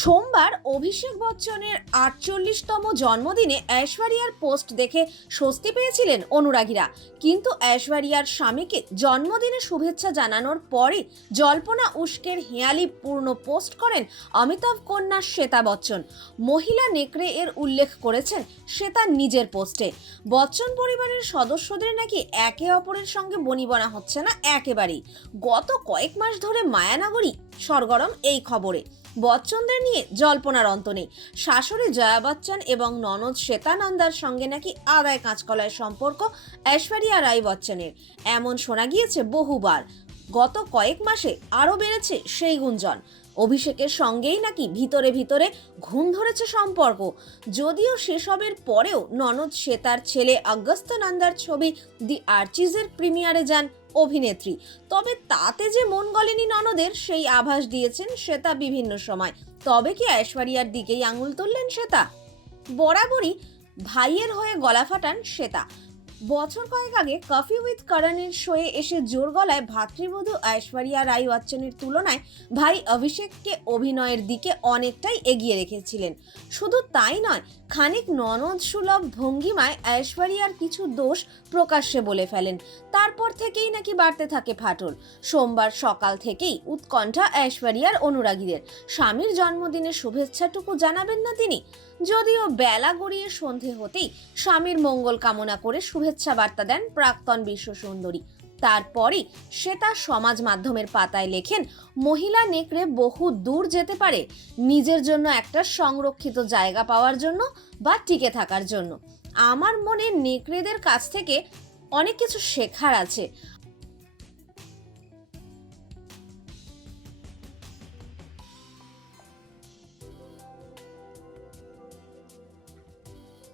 সোমবার অভিষেক বচ্চনের আটচল্লিশতম জন্মদিনে ঐশ্বরিয়ার পোস্ট দেখে স্বস্তি পেয়েছিলেন অনুরাগীরা। কিন্তু ঐশ্বরিয়ার স্বামীকে জন্মদিনে শুভেচ্ছা জানানোর পরে জল্পনা উস্কের হেয়ালি পূর্ণ পোস্ট করেন অমিতাভ কন্যা শ্বেতা বচ্চন। মহিলা নেকড়ে এর উল্লেখ করেছেন শ্বেতা নিজের পোস্টে। বচ্চন পরিবারের সদস্যদের নাকি একে অপরের সঙ্গে বনিবনা হচ্ছে না একেবারেই। গত কয়েক মাস ধরে মায়ানগরী, সরগরম এই খবরে। বচ্চনদের নিয়ে জল্পনার অন্ত নেই। শাশুড়ি জয়া বচ্চন এবং ননদ শ্বেতানন্দার সঙ্গে নাকি আদায় কাঁচকলায় সম্পর্ক ঐশ্বরিয়া রায় বচ্চনের। এমন শোনা গিয়েছে বহুবার। গত কয়েক মাসে আরও বেড়েছে সেই গুঞ্জন। অভিষেকের সঙ্গেই নাকি ভিতরে ভিতরে ঘুম ধরেছে সম্পর্ক। যদিও সেসবের পরেও ননদ শ্বেতার ছেলে অগস্ত্যনন্দার ছবি দি আর্চিজের প্রিমিয়ারে যান অভিনেত্রী। তবে তাতে যে মন গলেনি ননদের, সেই আভাস দিয়েছেন শ্বেতা বিভিন্ন সময়। তবে কি ঐশ্বরিয়ার দিকেই আঙুল তুললেন শ্বেতা? বরাবরই ভাইয়ের হয়ে গলা ফাটান শ্বেতা। বছর কয়েক আগে কফি উইথ করণের শোয়ে এসে জোর গলায় ভাতৃবধূ ঐশ্বরিয়া রাই বচ্চনের তুলনায় ভাই অভিষেককে অভিনয়ের দিকে অনেকটাই এগিয়ে রেখেছিলেন। শুধু তাই নয়, খানিক ননদ সুলভ ভঙ্গিমায় ঐশ্বরিয়ার কিছু দোষ প্রকাশ্যে বলে ফেলেন। তারপর থেকেই নাকি বাড়তে থাকে ফাটল। সোমবার সকাল থেকেই উৎকণ্ঠা ঐশ্বরিয়ার অনুরাগীদের। স্বামীর জন্মদিনের শুভেচ্ছাটুকু জানাবেন না তিনি। যদিও বেলা গড়িয়ে সন্ধে হতেই স্বামীর মঙ্গল কামনা করে শুভেচ্ছা বার্তা দেন প্রাক্তন বিশ্ব সুন্দরী। তারপরই তার সমাজ মাধ্যমের পাতায় লেখেন, মহিলা নেকড়ে বহু দূর যেতে পারে নিজের জন্য একটা সংরক্ষিত জায়গা পাওয়ার জন্য বা টিকে থাকার জন্য। আমার মনে নেকড়েদের কাছ থেকে অনেক কিছু শেখার আছে।